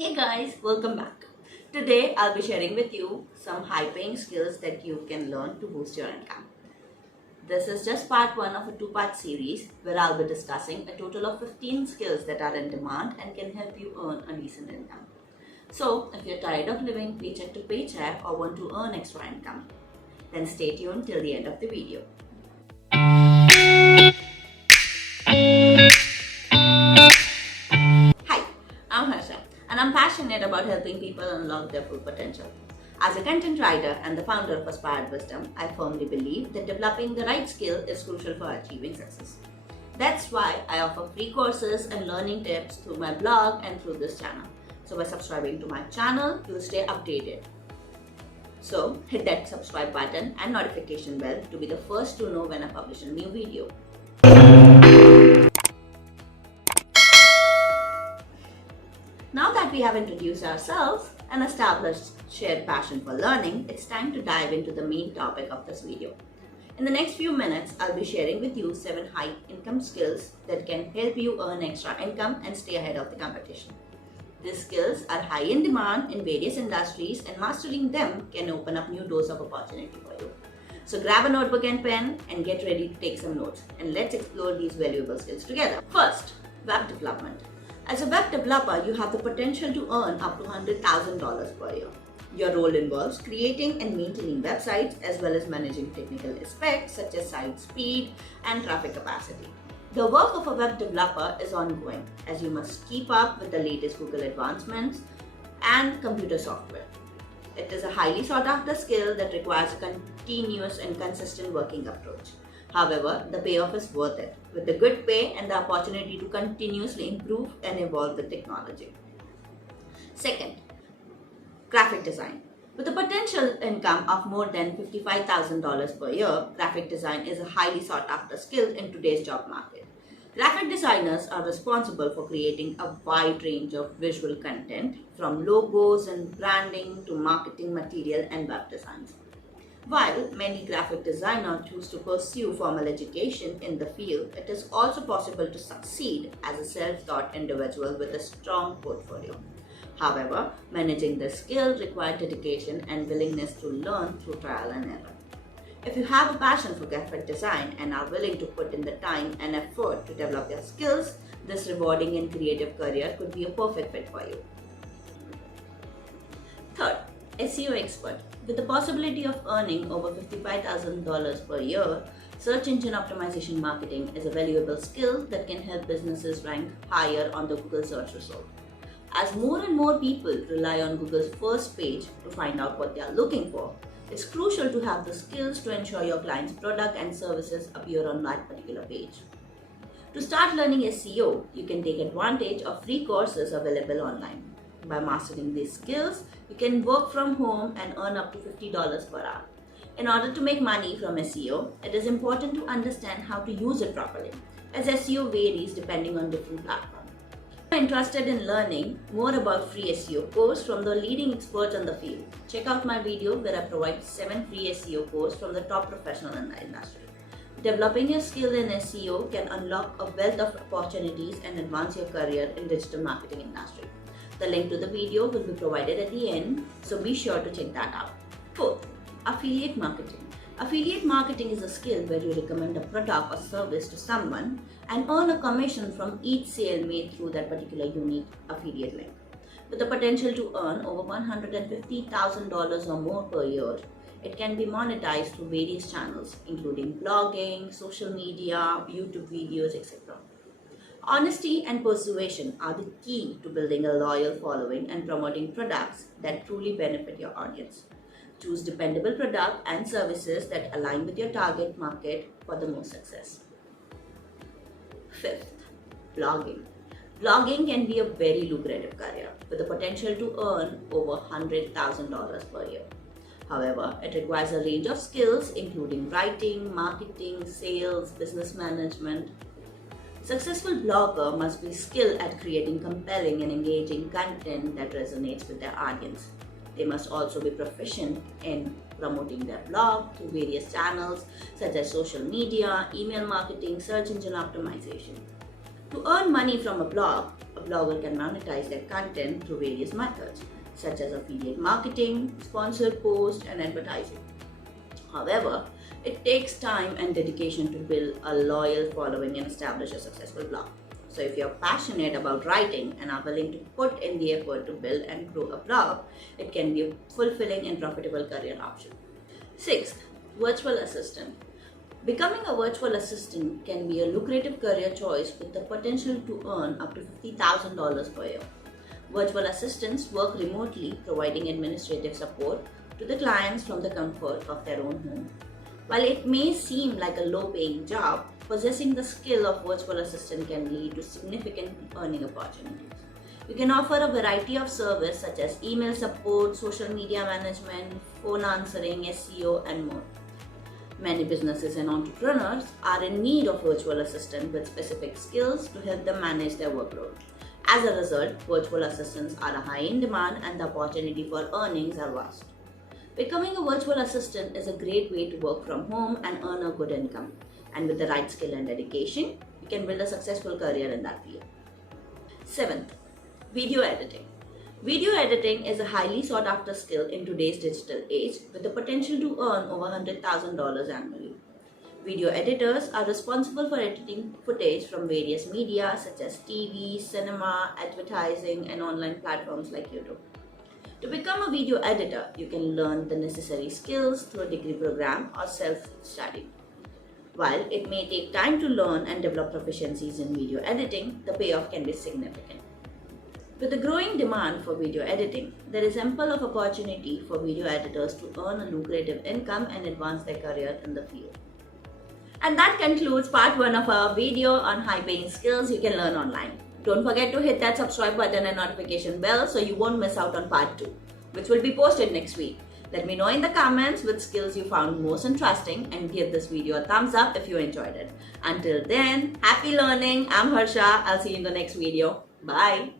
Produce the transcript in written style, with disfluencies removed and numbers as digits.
Hey guys, welcome back. Today I'll be sharing with you some high paying skills that you can learn to boost your income. This is just part 1 of a 2-part series where I'll be discussing a total of 15 skills that are in demand and can help you earn a decent income. So, if you're tired of living paycheck to paycheck or want to earn extra income, then stay tuned till the end of the video. Hi, I'm Harsha, and I'm passionate about helping people unlock their full potential. As a content writer and the founder of Aspired Wisdom, I firmly believe that developing the right skill is crucial for achieving success. That's why I offer free courses and learning tips through my blog and through this channel. So by subscribing to my channel, you'll stay updated. So hit that subscribe button and notification bell to be the first to know when I publish a new video. Now that we have introduced ourselves and established shared passion for learning, it's time to dive into the main topic of this video. In the next few minutes, I'll be sharing with you 7 high income skills that can help you earn extra income and stay ahead of the competition. These skills are high in demand in various industries, and mastering them can open up new doors of opportunity for you. So grab a notebook and pen and get ready to take some notes, and let's explore these valuable skills together. First, web development. As a web developer, you have the potential to earn up to $100,000 per year. Your role involves creating and maintaining websites as well as managing technical aspects such as site speed and traffic capacity. The work of a web developer is ongoing, as you must keep up with the latest Google advancements and computer software. It is a highly sought after skill that requires a continuous and consistent working approach. However, the payoff is worth it, with the good pay and the opportunity to continuously improve and evolve with technology. Second, graphic design. With a potential income of more than $55,000 per year, graphic design is a highly sought after skill in today's job market. Graphic designers are responsible for creating a wide range of visual content, from logos and branding to marketing material and web designs. While many graphic designers choose to pursue formal education in the field, it is also possible to succeed as a self-taught individual with a strong portfolio. However, managing this skill requires dedication and willingness to learn through trial and error. If you have a passion for graphic design and are willing to put in the time and effort to develop your skills, this rewarding and creative career could be a perfect fit for you. Third, SEO expert. With the possibility of earning over $55,000 per year, search engine optimization marketing is a valuable skill that can help businesses rank higher on the Google search result. As more and more people rely on Google's first page to find out what they are looking for, it's crucial to have the skills to ensure your client's product and services appear on that particular page. To start learning SEO, you can take advantage of free courses available online. By mastering these skills, you can work from home and earn up to $50 per hour. In order to make money from SEO, it is important to understand how to use it properly, as SEO varies depending on different platforms. If you are interested in learning more about free SEO course from the leading experts in the field, check out my video where I provide 7 free SEO courses from the top professionals in the industry. Developing your skill in SEO can unlock a wealth of opportunities and advance your career in digital marketing industry. The link to the video will be provided at the end, so be sure to check that out. Fourth, affiliate marketing. Affiliate marketing is a skill where you recommend a product or service to someone and earn a commission from each sale made through that particular unique affiliate link. With the potential to earn over $150,000 or more per year, it can be monetized through various channels, including blogging, social media, YouTube videos, etc. Honesty and persuasion are the key to building a loyal following and promoting products that truly benefit your audience. Choose dependable products and services that align with your target market for the most success. Fifth, blogging. Blogging can be a very lucrative career with the potential to earn over $100,000 per year. However, it requires a range of skills including writing, marketing, sales, business management. Successful blogger must be skilled at creating compelling and engaging content that resonates with their audience. They must also be proficient in promoting their blog through various channels such as social media, email marketing, search engine optimization. To earn money from a blog, a blogger can monetize their content through various methods, such as affiliate marketing, sponsored posts, and advertising. However, it takes time and dedication to build a loyal following and establish a successful blog. So, if you're passionate about writing and are willing to put in the effort to build and grow a blog, it can be a fulfilling and profitable career option. Sixth, virtual assistant. Becoming a virtual assistant can be a lucrative career choice with the potential to earn up to $50,000 per year. Virtual assistants work remotely, providing administrative support to the clients from the comfort of their own home. While it may seem like a low paying job, possessing the skill of virtual assistant can lead to significant earning opportunities. You can offer a variety of service such as email support, social media management, phone answering, SEO, and more. Many businesses and entrepreneurs are in need of virtual assistants with specific skills to help them manage their workload. As a result, virtual assistants are high in demand and the opportunity for earnings are vast. Becoming a virtual assistant is a great way to work from home and earn a good income. And with the right skill and dedication, you can build a successful career in that field. Seventh, video editing. Video editing is a highly sought after skill in today's digital age with the potential to earn over $100,000 annually. Video editors are responsible for editing footage from various media such as TV, cinema, advertising, and online platforms like YouTube. To become a video editor, you can learn the necessary skills through a degree program or self-study. While it may take time to learn and develop proficiencies in video editing, the payoff can be significant. With the growing demand for video editing, there is ample of opportunity for video editors to earn a lucrative income and advance their career in the field. And that concludes part 1 of our video on high-paying skills you can learn online. Don't forget to hit that subscribe button and notification bell so you won't miss out on part 2, which will be posted next week. Let me know in the comments which skills you found most interesting and give this video a thumbs up if you enjoyed it. Until then, happy learning. I'm Harsha. I'll see you in the next video. Bye.